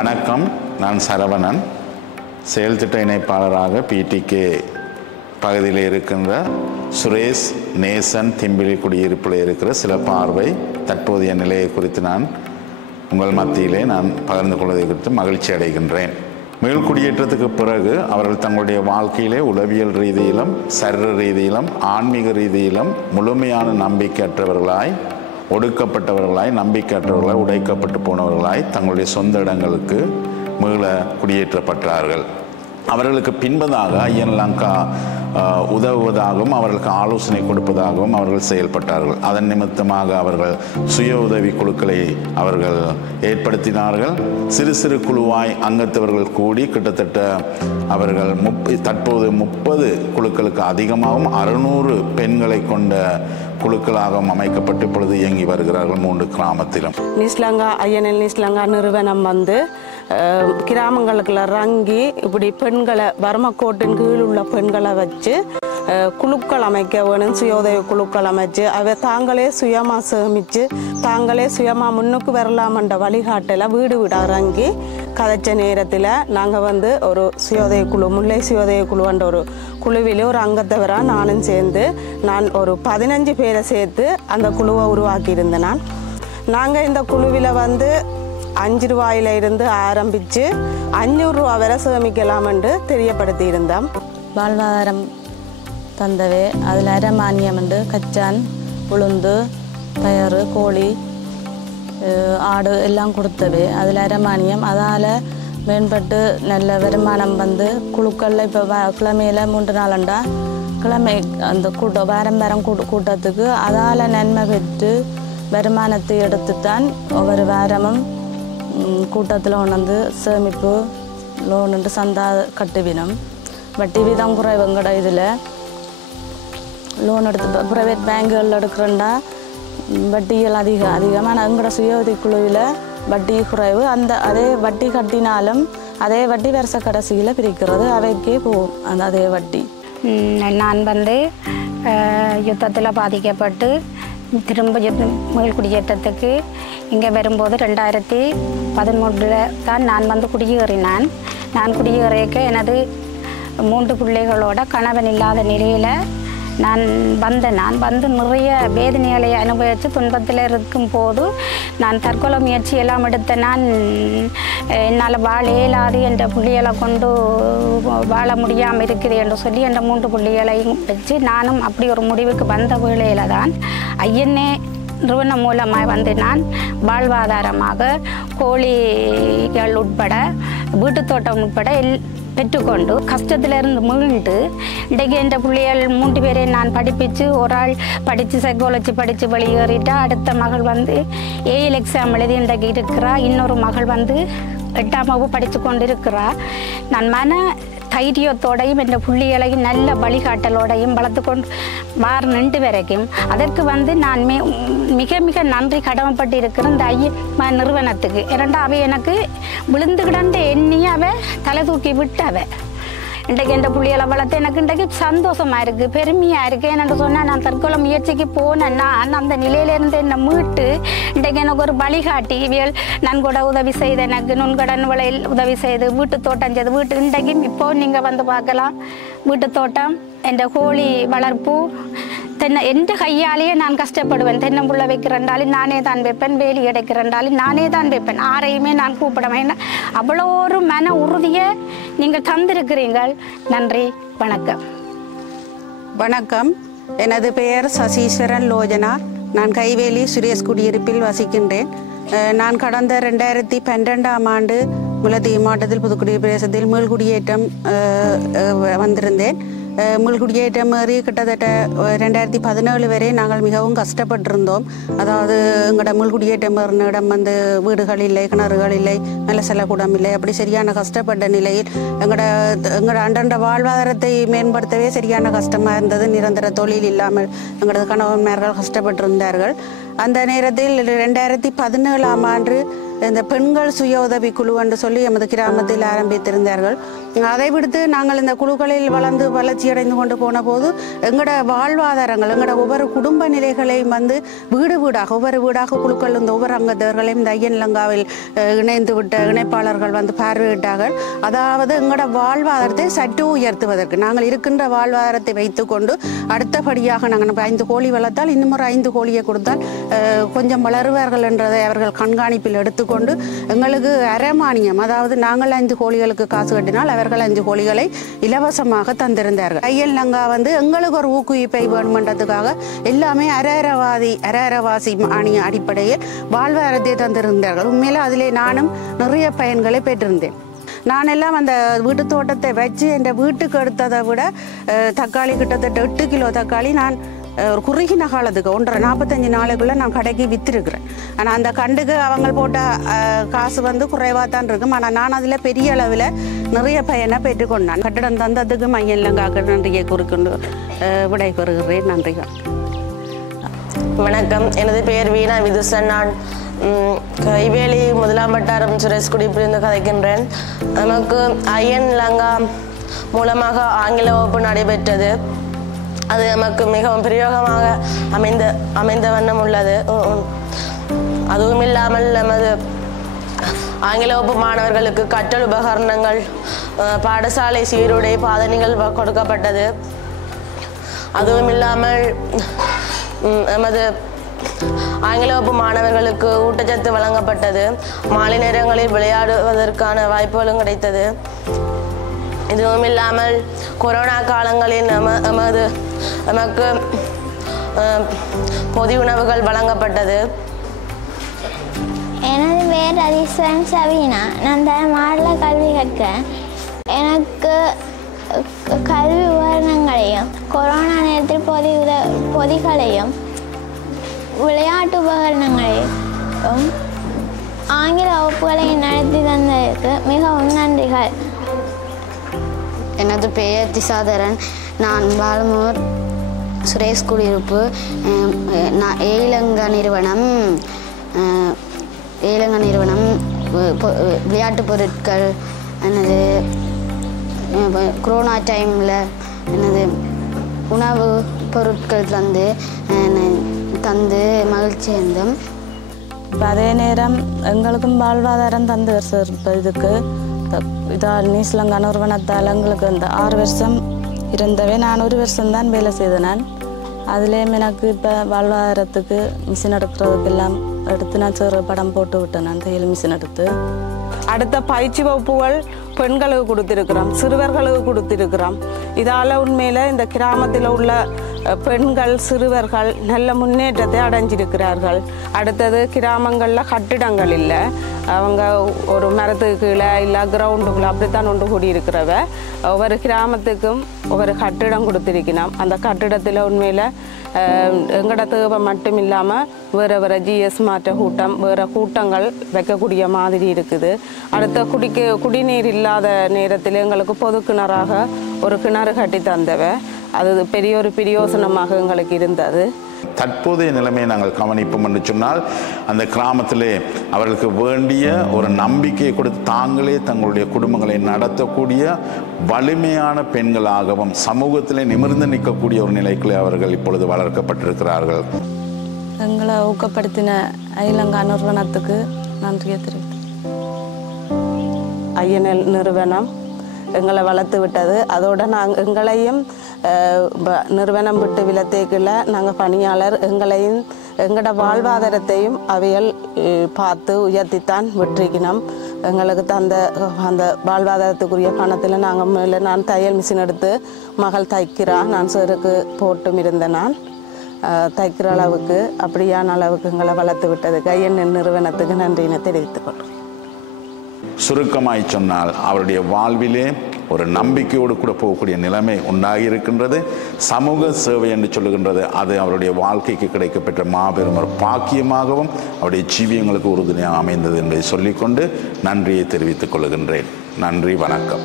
வணக்கம், நான் சரவணன், செயல் திட்ட இணைப்பாளராக பிடிகே பகுதியில் இருக்கின்ற சுரேஷ் நேசன் திம்பிலி குடியிருப்பில் இருக்கிற சில பார்வை தற்போதைய நிலையை குறித்து நான் உங்கள் மத்தியிலே பகிர்ந்து கொள்வதை குறித்து மகிழ்ச்சி அடைகின்றேன். மீள்குடியேற்றத்துக்கு பிறகு அவர்கள் தங்களுடைய வாழ்க்கையிலே உளவியல் ரீதியிலும் சரீர ரீதியிலும் ஆன்மீக ரீதியிலும் முழுமையான நம்பிக்கையற்றவர்களாய், ஒடுக்கப்பட்டவர்களாய், நம்பிக்கையற்றவர்களாய், உடைக்கப்பட்டு போனவர்களாய் தங்களுடைய சொந்த இடங்களுக்கு மீள குடியேற்றப்பட்டார்கள். அவர்களுக்கு பின்பதாக ஐயன் லங்கா உதவுவதாகவும் அவர்களுக்கு ஆலோசனை கொடுப்பதாகவும் அவர்கள் செயல்பட்டார்கள். அதன் நிமித்தமாக அவர்கள் சுய உதவி குழுக்களை அவர்கள் ஏற்படுத்தினார்கள். சிறு சிறு குழுவாய் அங்கத்தவர்கள் கூடி கிட்டத்தட்ட அவர்கள் தற்போது 30 குழுக்களுக்கு அதிகமாகவும் 600 பெண்களை கொண்ட குழுக்களாகவும் அமைக்கப்பட்டு இப்பொழுது இயங்கி வருகிறார்கள் 3 கிராமத்திலும். நிஸ்லங்கா ஐஎன்எல் நிஸ்லங்கா நிறுவனம் கிராமங்களுக்குள்ள இறங்கி இப்படி பெண்களை வறுமக்கோட்டின் கீழ் உள்ள பெண்களை வச்சு குழுக்கள் அமைக்க வேணும், சுய உதவி குழுக்கள் அமைச்சு அவை தாங்களே சுயமாக சேமித்து தாங்களே சுயமாக முன்னுக்கு வரலாமன்ற வழிகாட்டல வீடு வீடு இறங்கி கதைச்ச நேரத்தில் நாங்கள் ஒரு சுயோதய குழு, முல்லை சுயோதய குழுன்ற ஒரு குழுவிலே ஒரு அங்கத்தவராக நானும் சேர்ந்து நான் ஒரு 15 பேரை சேர்த்து அந்த குழுவை உருவாக்கியிருந்தேன். நாங்கள் இந்த குழுவில் 5 ரூபாயில இருந்து ஆரம்பித்து 500 ரூபா வரை சேமிக்கலாம் என்று தெரியப்படுத்தி இருந்தோம். வாழ்வாதாரம் தந்தவே அதில் அரை மானியம் கச்சான், உளுந்து, பயறு, கோழி, ஆடு எல்லாம் கொடுத்தவே அதில் அரை மானியம். அதால் மேம்பட்டு நல்ல வருமானம் குழுக்களில் இப்போ கிழமையில் 3 நாளண்டா கிழமை அந்த வாரம் கூட்டத்துக்கு அதால் நன்மை பெற்று வருமானத்தை எடுத்துத்தான் ஒவ்வொரு வாரமும் கூட்டத்தில் கொண்டு சேமிப்பு லோனுண்டு சந்தா கட்டுவினம். வட்டி வீதம் குறைவுங்கட இதில் லோன் எடுத்து ப்ரைவேட் பேங்குகளில் எடுக்கிறண்டா வட்டிகள் அதிகமாக எங்களோட சுய உதவி குழுவில் வட்டி குறைவு. அதே வட்டி கட்டினாலும் அதே வட்டி வருஷ கடைசியில் பிரிக்கிறது, அவைக்கே போகும் அதே வட்டி. நான் யுத்தத்தில் பாதிக்கப்பட்டு திரும்ப மீள்குடியேற்றத்துக்கு இங்கே வரும்போது 2013 தான் நான் குடியேறினான். நான் குடியேறிக்க எனது 3 பிள்ளைகளோட கணவன் இல்லாத நிலையில் நான் நிறைய வேதனைகளை அனுபவித்து துன்பத்தில் இருக்கும்போது நான் தற்கொலை முயற்சி எல்லாம் எடுத்த நான் என்னால் வாழ இயலாது என்ற பிள்ளைகளை கொண்டு வாழ முடியாமல் இருக்குது என்று சொல்லி என்ற 3 பிள்ளைகளையும் வச்சு நானும் அப்படி ஒரு முடிவுக்கு வந்த வேளையில் தான் ஐயனே நிறுவனம் மூலமாக நான் வாழ்வாதாரமாக கோழிகள் உட்பட வீட்டு தோட்டம் உட்பட பெற்றுக்கொண்டு கஷ்டத்திலிருந்து மீண்டு இன்றைக்கு என்ற பிள்ளைகள் 3 பேரை நான் படிப்பிச்சு, ஒரு ஆள் படித்து சைக்காலஜி படித்து வெளியேறிட்டா, அடுத்த மகள் ஏஎல் எக்ஸாம் எழுதி இன்றைக்கு இருக்கிறா, இன்னொரு மகள் 8ஆம் வகுப்பு படித்து கொண்டு இருக்கிறா. நான் மன தைரியத்தோடையும் என்ற புள்ளிகளையும் நல்ல வழிகாட்டலோடையும் வளர்த்து கொண்டு நின்று வரைக்கும் அதற்கு நான் மிக மிக நன்றி கடமைப்பட்டு இருக்கிறேன் இந்த நிறுவனத்துக்கு. ஏனென்றால் அவை எனக்கு விழுந்து கிடந்த எண்ணியை அவை தலை தூக்கி விட்டு இன்றைக்கு என்ற புள்ளிகளை வளர்த்து எனக்கு இன்றைக்கு சந்தோஷமாக இருக்குது, பெருமையாக இருக்குது. என்னென்று சொன்னால் நான் தற்கொலை முயற்சிக்கு போனேன்னா அந்த நிலையிலேருந்து என்னை மீட்டு இன்றைக்கு எனக்கு ஒரு வழிகாட்டி இவியல் நன்கொடை உதவி செய்து எனக்கு நுண்கடன் விலையில் உதவி செய்து வீட்டு தோட்டம் செய்து இன்றைக்கு இப்போது நீங்கள் பார்க்கலாம் வீட்டு தோட்டம், என்ற கோழி வளர்ப்பு எந்த கையாலேயே நான் கஷ்டப்படுவேன். தென்னம்புள்ள வைக்கிறண்டாலும் நானே தான் வைப்பேன், வேலி அடைக்கிறண்டாலும் நானே தான் வைப்பேன், ஆரையுமே நான் கூப்பிடுவேன். அவ்வளோ ஒரு மன உறுதியை நீங்கள் தந்திருக்கிறீர்கள். நன்றி, வணக்கம். வணக்கம், எனது பெயர் சசீஸ்வரன் லோஜனா. நான் கைவேலி சுரேஷ் குடியிருப்பில் வசிக்கின்றேன். நான் கடந்த 2012ஆம் ஆண்டு முல்லைத்தீவு மாவட்டத்தில் புதுக்குடி பிரதேசத்தில் மீள்குடியேற்றம் வந்திருந்தேன். மீள்குடியேற்றம் மாறி கிட்டத்தட்ட 2017 வரை நாங்கள் மிகவும் கஷ்டப்பட்டிருந்தோம். அதாவது எங்களோட மீள்குடியேற்றம் மாறின இடம் வீடுகள் இல்லை, கிணறுகள் இல்லை, நல்ல செல்லக்கூடம் இல்லை. அப்படி சரியான கஷ்டப்பட்ட நிலையில் எங்களோட அன்றண்ட வாழ்வாதாரத்தை மேம்படுத்தவே சரியான கஷ்டமாக இருந்தது. நிரந்தர தொழில் இல்லாமல் எங்களது கணவன்மார்கள் கஷ்டப்பட்டிருந்தார்கள். அந்த நேரத்தில் 2017ஆம் ஆண்டு இந்த பெண்கள் சுய உதவி குழு என்று சொல்லி எமது கிராமத்தில் ஆரம்பித்திருந்தார்கள். அதை விடுத்து நாங்கள் இந்த குழுக்களில் வளர்ந்து வளர்ச்சியடைந்து கொண்டு போன போது எங்களோட வாழ்வாதாரங்கள் எங்களோட ஒவ்வொரு குடும்ப நிலைகளையும் வீடு வீடாக ஒவ்வொரு வீடாக குழுக்கள் இந்த ஒவ்வொரு அங்கத்தவர்களையும் இந்த ஐயன் லங்காவில் இணைந்து விட்ட இணைப்பாளர்கள் பார்வையிட்டார்கள். அதாவது எங்களோட வாழ்வாதாரத்தை சற்று உயர்த்துவதற்கு நாங்கள் இருக்கின்ற வாழ்வாதாரத்தை வைத்துக்கொண்டு அடுத்தபடியாக நாங்கள் 5 கோழி வளர்த்தால் இன்னும் ஒரு 5 கோழியை கொடுத்தால் கொஞ்சம் வளருவார்கள் என்றதை அவர்கள் கண்காணிப்பில் எடுத்துக்கொண்டு எங்களுக்கு அரைமானியம், அதாவது நாங்கள் 5 கோழிகளுக்கு காசு கட்டினால் அவர்கள் 5 கோழிகளை இலவசமாக தந்திருந்தார்கள். ஐயன் லங்கா எங்களுக்கு ஒரு ஊக்குவிப்பை வேணுமென்றதுக்காக எல்லாமே அரவாசி மானிய அடிப்படையில் வாழ்வாதாரத்தை தந்திருந்தார்கள். உண்மையில அதிலே நானும் நிறைய பயன்களை பெற்றிருந்தேன். நான் எல்லாம் அந்த வீட்டு தோட்டத்தை வச்சு என் வீட்டுக்கு எடுத்ததை விட தக்காளி கிட்டத்தட்ட 8 கிலோ தக்காளி நான் ஒரு குறுகின காலத்துக்கு 45 நாளைக்குள்ளே நான் கடைக்கு விற்றுருக்கிறேன். ஆனால் அந்த கண்டுக்கு அவங்க போட்ட காசு குறைவாக தான் இருக்கும். ஆனால் நான் அதில் பெரிய அளவில் நிறைய பயனை பெற்றுக்கொண்டான். கட்டிடம் தந்ததுக்கு ஐயன் லங்காக்கு நன்றியை குறிக்கொண்டு விடை பெறுகிறேன். நன்றிகள். வணக்கம், எனது பெயர் வீணா விதுசன். நான் கைவேலி முதலாம் வட்டாரம் சுரேஷ்குடி பிரிந்து கதைக்கின்றேன். நமக்கு ஐயன் லங்கா மூலமாக ஆங்கில வகுப்பு நடைபெற்றது. அது நமக்கு மிகவும் பிரயோகமாக அமைந்த வண்ணம் உள்ளது. அதுவும் இல்லாமல் நமது ஆங்கில வகுப்பு மாணவர்களுக்கு கற்றல் உபகரணங்கள், பாடசாலை சீருடை, பாதணிகள் கொடுக்கப்பட்டது. அதுவும் இல்லாமல் நமது ஆங்கில வகுப்பு மாணவர்களுக்கு ஊட்டச்சத்து வழங்கப்பட்டது. மாலை நேரங்களில் விளையாடுவதற்கான வாய்ப்புகளும் கிடைத்தது. இதுவும் இல்லாமல் கொரோனா காலங்களில் நமக்கு பொது உணவுகள் வழங்கப்பட்டது. எனது பேர் ரதீஸ்வரன் சவீனா. நான் மாடல கல்வி கற்க எனக்கு கல்வி உபகரணங்களையும் கொரோனா நேரத்தில் பொதிகளையும் விளையாட்டு உபகரணங்களையும் ஆங்கில வகுப்புகளை நடத்தி தந்ததற்கு மிகவும் நன்றிகள். எனது பெயர் திசாதரன். நான் பாலமூர் சுரேஷ் குடியிருப்பு. ஏலங்க நிறுவனம் விளையாட்டு பொருட்கள் எனது கொரோனா டைமில் எனது உணவு பொருட்கள் தந்து மகிழ்ச்சி இருந்தோம். அதே நேரம் எங்களுக்கும் வாழ்வாதாரம் தந்து இதுக்கு இதால் நீஸ்லங்கா நிறுவனத்தால் எங்களுக்கு இந்த 6 வருஷம் இருந்தவே நான் 1 வருஷம்தான் வேலை செய்தேன். நான் அதுலேயும் எனக்கு இப்போ வாழ்வாதாரத்துக்கு மிஷின் எடுக்கிறதுக்கெல்லாம் எடுத்து நான் சிறு படம் போட்டு விட்டேன். நான் தையல் மிஷின் எடுத்து அடுத்த பயிற்சி வகுப்புகள் பெண்களுக்கு கொடுத்திருக்கிறோம், சிறுவர்களுக்கு கொடுத்திருக்கிறோம். இதால் உண்மையில் இந்த கிராமத்தில் உள்ள பெண்கள் சிறுவர்கள் நல்ல முன்னேற்றத்தை அடைஞ்சிருக்கிறார்கள். அடுத்தது கிராமங்களில் கட்டிடங்கள் இல்லை, அவங்க ஒரு மரத்துக்கு கீழே இல்லை கிரவுண்டுக்குள்ளே அப்படித்தான் ஒன்று கூடியிருக்கிறவ. ஒவ்வொரு கிராமத்துக்கும் ஒவ்வொரு கட்டிடம் கொடுத்திருக்கணும். அந்த கட்டிடத்தில் உண்மையில் எங்கட தேவை மட்டும் இல்லாமல் வேறு ஜிஎஸ் மாற்ற கூட்டம் வேறு கூட்டங்கள் வைக்கக்கூடிய மாதிரி இருக்குது. அடுத்த குடிநீர் இல்லாத நேரத்தில் எங்களுக்கு பொது கிணறாக ஒரு கிணறு கட்டி தந்தவ. அது பெரிய ஒரு பிரயோசனமாக எங்களுக்கு இருந்தது. தற்போதைய நிலைமையை நாங்கள் கவனிப்போம் என்று சொன்னால் அந்த கிராமத்திலே அவர்களுக்கு வேண்டிய ஒரு நம்பிக்கையை கொடுத்து தாங்களே தங்களுடைய குடும்பங்களை நடத்தக்கூடிய வலிமையான பெண்களாகவும் சமூகத்திலே நிமிர்ந்து நிற்கக்கூடிய ஒரு நிலைக்குள்ளே அவர்கள் இப்பொழுது வளர்க்கப்பட்டிருக்கிறார்கள். எங்களை ஊக்கப்படுத்தின ஐலங்கா நிறுவனத்துக்கு நன்றியை தெரிவித்தேன். ஐஎன்எல் நிறுவனம் எங்களை வளர்த்து விட்டது. அதோடு நாங்கள் எங்களையும் நிறுவனம் விட்டு விலத்தேக்கில் நாங்கள் பணியாளர் எங்களையும் எங்களோட வாழ்வாதாரத்தையும் அவைகள் பார்த்து உயர்த்தித்தான் விட்டிருக்கணும். எங்களுக்கு அந்த வாழ்வாதாரத்துக்குரிய பணத்தில் நாங்கள் மேலே நான் தையல் மிஷின் எடுத்து மகள் தைக்கிறான். நான் சிறுக்கு போட்டும் இருந்தேன். நான் தைக்கிற அளவுக்கு அப்படியான அளவுக்கு எங்களை வளர்த்து விட்டதுக்கு ஐஎன்எல் நிறுவனத்துக்கு நன்றினை தெரிவித்துக் கொள்கிறேன். சுருக்கமாய் சொன்னால் அவருடைய வாழ்விலே ஒரு நம்பிக்கையோடு கூட போகக்கூடிய நிலைமை உண்டாகி இருக்கின்றது. சமூக சேவை என்று சொல்லுகின்றது அது அவருடைய வாழ்க்கைக்கு கிடைக்கப்பெற்ற மாபெரும் ஒரு பாக்கியமாகவும் அவருடைய ஜீவியங்களுக்கு உறுதுணையாக அமைந்தது என்பதை சொல்லிக்கொண்டு நன்றியை தெரிவித்துக் கொள்கின்றேன். நன்றி, வணக்கம்.